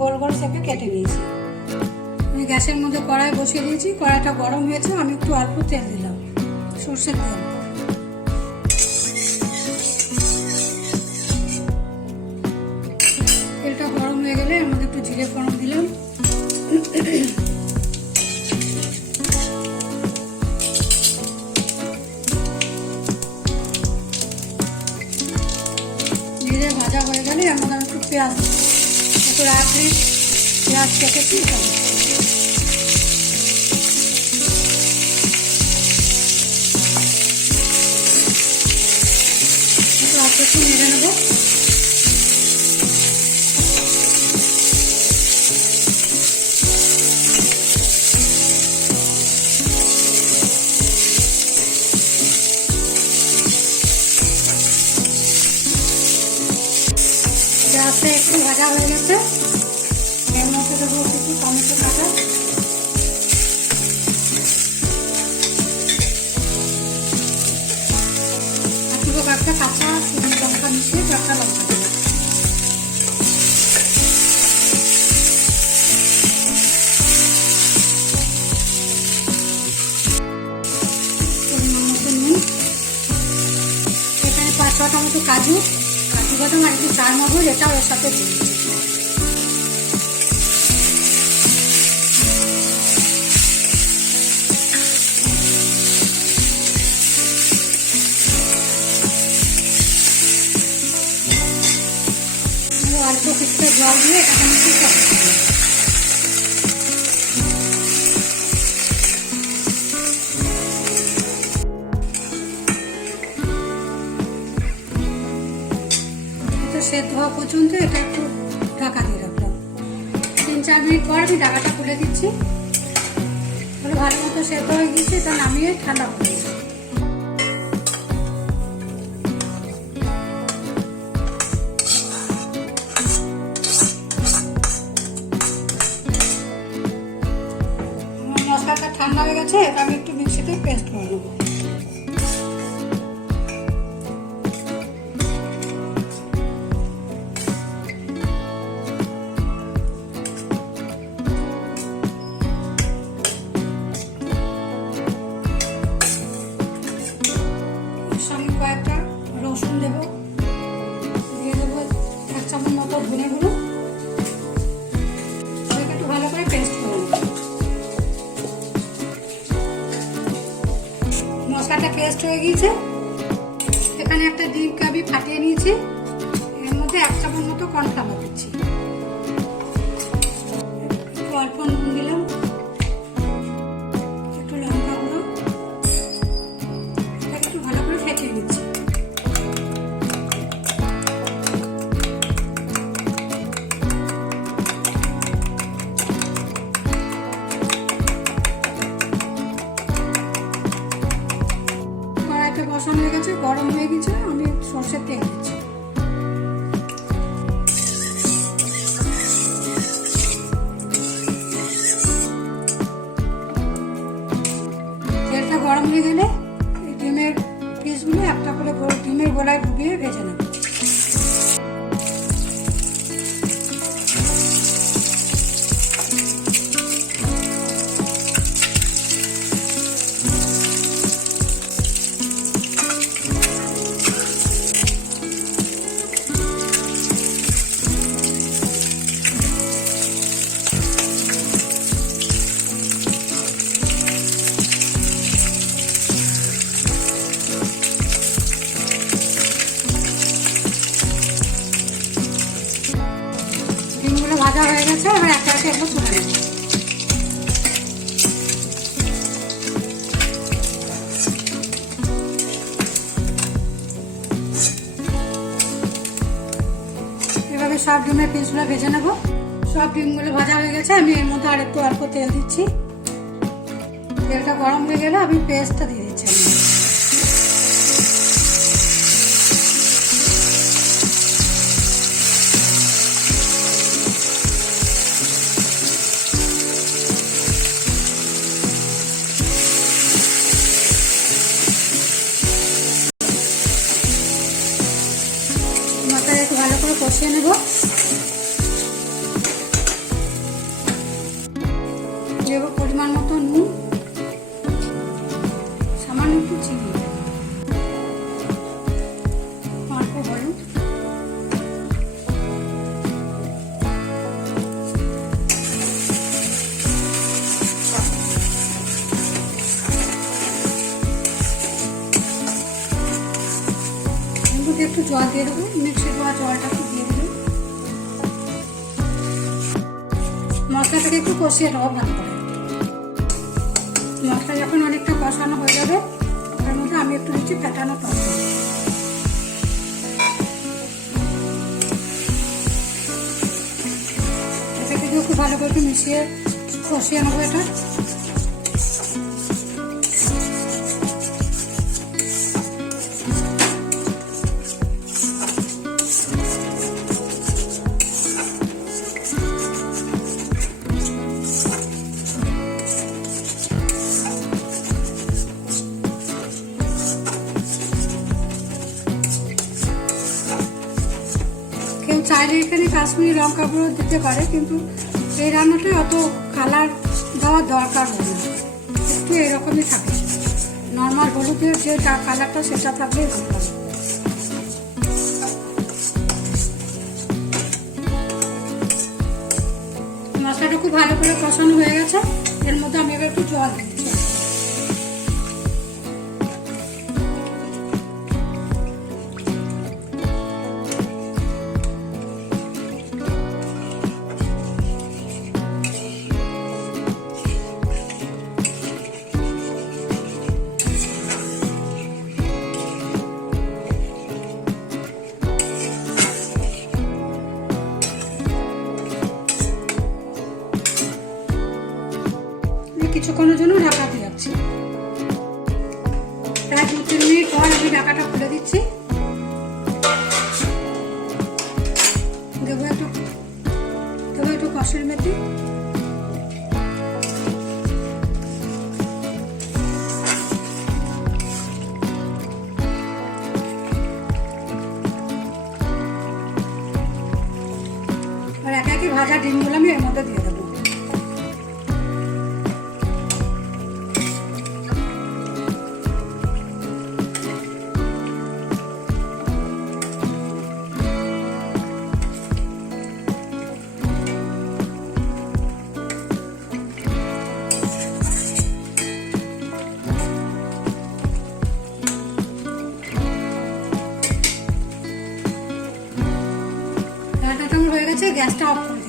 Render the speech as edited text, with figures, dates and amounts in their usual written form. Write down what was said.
গোল গোল শেপে কেটে নিয়েছি। আমি গ্যাসের মধ্যে কড়াই বসিয়ে দিয়েছি। কড়াইটা গরম হয়েছে, আমি একটু অল্প তেল দিলাম, সর্ষের তেল। তেলটা গরম হয়ে গেলে এর মধ্যে একটু জিরে ফোড়ন দিলাম। জিরে ভাজা হয়ে গেলে এর মধ্যে একটু পেঁয়াজ, একটু রাখলে পেঁয়াজ কেটেছি, একটু নেড়ে নেবো। পেঁয়াজটা একটু ভাজা হয়ে গেছে, এর মধ্যে দেবো কিছু টমেটো কাটা, দুটো কাঁচা কাঁচা শুকনো লঙ্কা মিশিয়ে কাঁচা লঙ্কা দেবো। পরিমাণ মতো নুন, এখানে 5-6টা মতো কাজু বাদাম আর একটু চারমগজ, এটাও এর সাথে দিই। অল্প কিছুটা জল দিয়ে এটাকে মিশিয়ে করতে হবে। সেদ্ধ হওয়া পর্যন্ত এটা একটু ঢাকা দিয়ে রাখলাম। 3-4 মিনিট পর আমি ঢাকাটা খুলে দিচ্ছি। ভালো মতো সেদ্ধ হয়ে গেছে, এটা নামিয়ে ঠান্ডা করে দিচ্ছি। মশলাটা ঠান্ডা হয়ে গেছে, এটা আমি একটু মিক্সিতে পেস্ট করে নেবো। আমি কয়েকটা রসুন দেবো, দিয়ে দেবো 1 চামচ মতো ধনে গুঁড়ো, একটু ভালো করে পেস্ট করে নেব। মশলাটা পেস্ট হয়ে গিয়েছে। এখানে একটা ডিমকে আমি ফাটিয়ে নিয়েছি, এর মধ্যে 1 চামচ মতো কর্নফ্লাওয়ার দিচ্ছি, একটু অল্প নুন দিলাম, একটু লঙ্কা গুঁড়ো, একটু ভালো করে ফেটিয়ে নিচ্ছি। কড়াইটা বসানো হয়ে গেছে, গরম হয়ে গেছে, আমি সরষের তেল দিচ্ছি। তেলটা গরম হয়ে গেলে এই ডিমের পিসগুলো একটা করে ডিমের গোলায় ডুবিয়ে ভেজে নেব। ভাজা হয়ে গেছে, এবার একটা একটা এগুলো তুলে নেব। এভাবে সব ডিমের পিসগুলো ভেজে নেব। সব ডিমগুলো ভাজা হয়ে গেছে, আমি এর মধ্যে আর একটু অল্প তেল দিচ্ছি। তেলটা গরম হয়ে গেলে আমি পেস্টটা দিয়ে দিচ্ছি। মশলা একটু ভালো করে কষিয়ে নেব। একটু চিনি দেবো, অল্প হলুদ, একটু জল দিয়ে দেবো, মিক্সি ধোয়া জলটা একটু দিয়ে দেবো। মশলাটাকে একটু কষিয়ে নেবো ভালো করে। মশলা যখন অনেকটা কষানো হয়ে যাবে তার মধ্যে আমি একটু দিচ্ছি ফেটানো টক দই। এটাকে দিয়ে খুব ভালো করে একটু মিশিয়ে কষিয়ে নেবো এটা। কেউ চাইলে এখানে কাশ্মীরি লঙ্কা গুঁড়ো দিতে পারে, কিন্তু এই রান্নাটা অত কালার দেওয়ার দরকার হয় না, একটু এরকমই থাকে। নর্মাল হলুদের যে কালারটা সেটা থাকলে ভালো লাগে। মশলাটা খুব ভালো করে কষানো হয়ে গেছে, এর মধ্যে আমি এবার একটু জল দিচ্ছি। কিছুক্ষণের জন্য ঢাকা দিয়ে রাখছি। প্রায় 2-3 মিনিট পর আমি ঢাকাটা খুলে দিচ্ছি। দেবো একটু কষের মেথি, আর একে একে ভাজা ডিমগুলো আমি এর মধ্যে দিয়ে দেবো। হয়ে গেছে, গ্যাসটা অফ করে